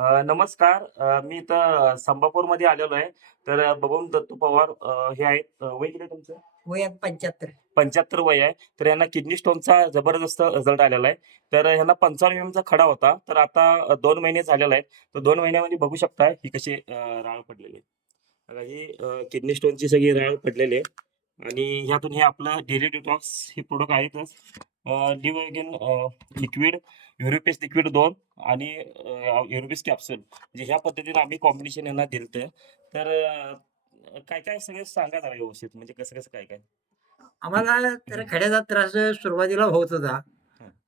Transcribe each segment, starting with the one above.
नमस्कार. मी इथं संभापूरमध्ये आलेलो आहे. तर बबन दत्तू पवार हे आहेत. वय किती तुमचं? वयात पंच्याहत्तर. पंच्याहत्तर वय आहे. तर यांना किडनी स्टोनचा जबरदस्त रिझल्ट आलेला आहे. तर ह्यांना पंचावन्न एम चा खडा होता. तर आता दोन महिने झालेला आहे तर दोन महिन्यामध्ये बघू शकता ही कशी राळ पडलेली आहे. ही किडनी स्टोनची सगळी राळ पडलेली आहे. आणि ह्यातून हे आपलं डेली डिटॉक्स हे प्रोडक्ट आहेतच. डिवॅगन लिक्विड युरोपेस लिक्विड दोन आणि युरोपेस कॅप्सूल. म्हणजे ह्या पद्धतीने आम्ही कॉम्बिनेशन यांना दिलं तर काय काय सगळं सांगा जरा व्यवस्थित. म्हणजे कसं कसं काय काय? आम्हाला तर खड्याचा त्रास सुरुवातीला होत होता.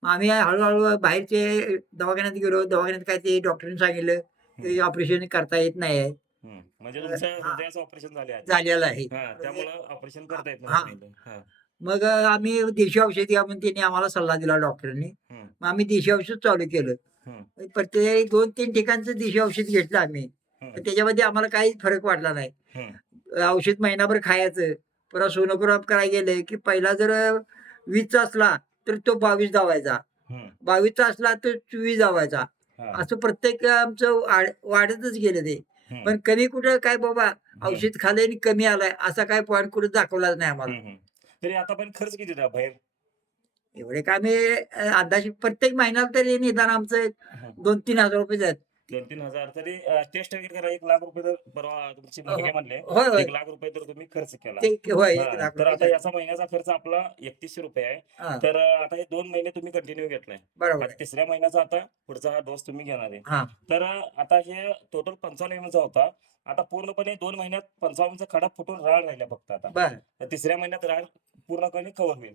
आम्ही हळूहळू बाहेरचे दवाखान्यात गेलो. दवाखान्यात काय ते डॉक्टरांनी सांगितलं की ऑपरेशन करता येत नाही आहे. म्हणजे ऑपरेशन झालेलं आहे. त्यामुळं ऑपरेशन करता येत. नाही. मग आम्ही देशी औषध घ्या म्हणून त्यांनी आम्हाला सल्ला दिला डॉक्टरांनी. मग आम्ही देशी औषध चालू केलं. प्रत्येक दोन तीन ठिकाणचं देशी औषध घेतलं आम्ही त्याच्यामध्ये आम्हाला काही फरक वाटला नाही. औषध महिनाभर खायचं परत सोनोग्राफ करायला गेले की पहिला जर वीसचा असला तर तो बावीस हम्म. बावीसचा असला तर चोवीस दावायचा हा. असं प्रत्येक आमचं वाढ- वाढतच गेलं ते. पण कमी कुठं काय बाबा. औषध खाल्लंय आणि कमी आलाय असा काय पॉईंट कुठं दाखवलाच नाही आम्हाला. तरी आतापर्यंत खर्च किती होता बाहेर? एवढे काय मी अंदाजे प्रत्येक महिन्याला तरी निदान आमचं. दोन तीन हजार रुपये आहेत दोन तीन हजार तरी टेस्ट वगैरे करा एक लाख रुपये तर परवा तुमचे हो. मुलगे म्हणले होय एक लाख रुपये तर तुम्ही खर्च केला. ते होय एक हा, लाख तर आता रुपये याचा महिन्याचा खर्च आपला एकतीसशे रुपये आहे. हा, तर अं, आता हे दोन महिने तुम्ही कंटिन्यू घेतलाय. बरोबर आता आहे. तिसऱ्या महिन्याचा आता पुढचा हा डोस तुम्ही घेणार आहे. हा. तर अं, आता हे टोटल पंचावन्न एम चा होता. आता पूर्णपणे दोन महिन्यात पंचावन्नचा खडा फुटून राळ राहिला फक्त आता. बर. तर तिसऱ्या महिन्यात राळ पूर्णपणे कव्हर होईल.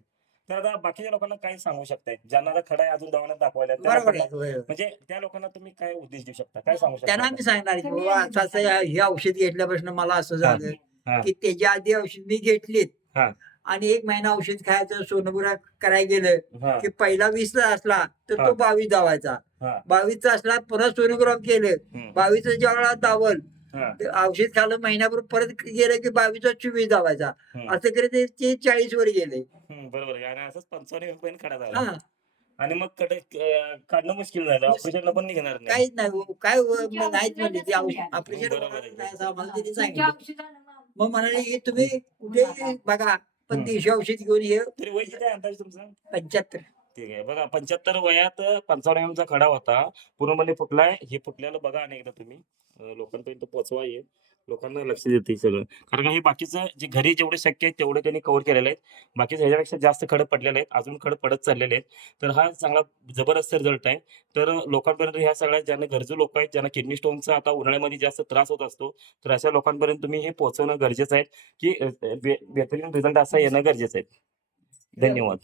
तर आता बाकीच्या लोकांना काय सांगू शकताय? ज्यांना आता खडा अजून दवाखान्यात दाखवायला त्या बरोबर लोकांना- आहे. होय, होय. म्हणजे त्या लोकांना तुम्ही काय उद्देश देऊ शकता? काय सांगू शकता? त्यांना आम्ही सांगणार की बाबा असं असं या- हे औषध घेतल्यापासून मला असं हा. झालं की त्याच्या आधी औषध मी घेतलीत. हा. आणि एक महिना औषध खायचं सोनोग्रा करायला गेलं हा, की पहिला वीसला असला तर हा. तो बावीस दावायचा हा, बावीसचा असला परत सोनोग्राफ केलं. हम्म, बावीसचं ज्या वेळा दावल. ते औषध खाल्लं महिन्याभर परत गेलं की बावीसचा चोवीस हम्म, असं करीत ते- चाळीस वर गेले. बरोबर. आणि असंच पंचावन्न खडा झाला. हा. आणि मग काढणं मुश्किल झालं. ऑपरेशनला पण निघणार नाही. काहीच नाही हो. काय हो, मग नाहीच म्हणले ते ऑपरेशन आम्हाला तुमच्या सांगितलं. मग म्हणाले हे तुम्ही कुठे बघा. पण. देशी औषध घेऊन हे तरी वय किती आहे अंदाज तुमचा? पंच्याहत्तर. ठीक आहे. बघा पंच्याहत्तर वयात पंचावन्न एम चा खडा होता. पूर्णपणे फुटलाय. हे फुटल्याला बघा अनेकदा तुम्ही. लोकांपर्यंत पोहोचवा हे लोकांना लक्ष देते सगळं. कारण हे बाकीचं जे घरी जेवढे शक्य आहे तेवढे त्यांनी कव्हर केलेले आहेत. बाकीचं ह्याच्यापेक्षा जास्त खडं पडलेले आहेत अजून खडं पडत चाललेले आहेत. तर हा चांगला जबरदस्त रिझल्ट आहे. तर लोकांपर्यंत ह्या सगळ्या ज्यांना गरजू लोक आहेत ज्यांना किडनी स्टोनचा आता उन्हाळ्यामध्ये जास्त त्रास होत असतो तर अशा लोकांपर्यंत तुम्ही हे पोहोचवणं गरजेचं आहे. की बेहतरीन रिझल्ट असा येणं गरजेचं आहे. धन्यवाद.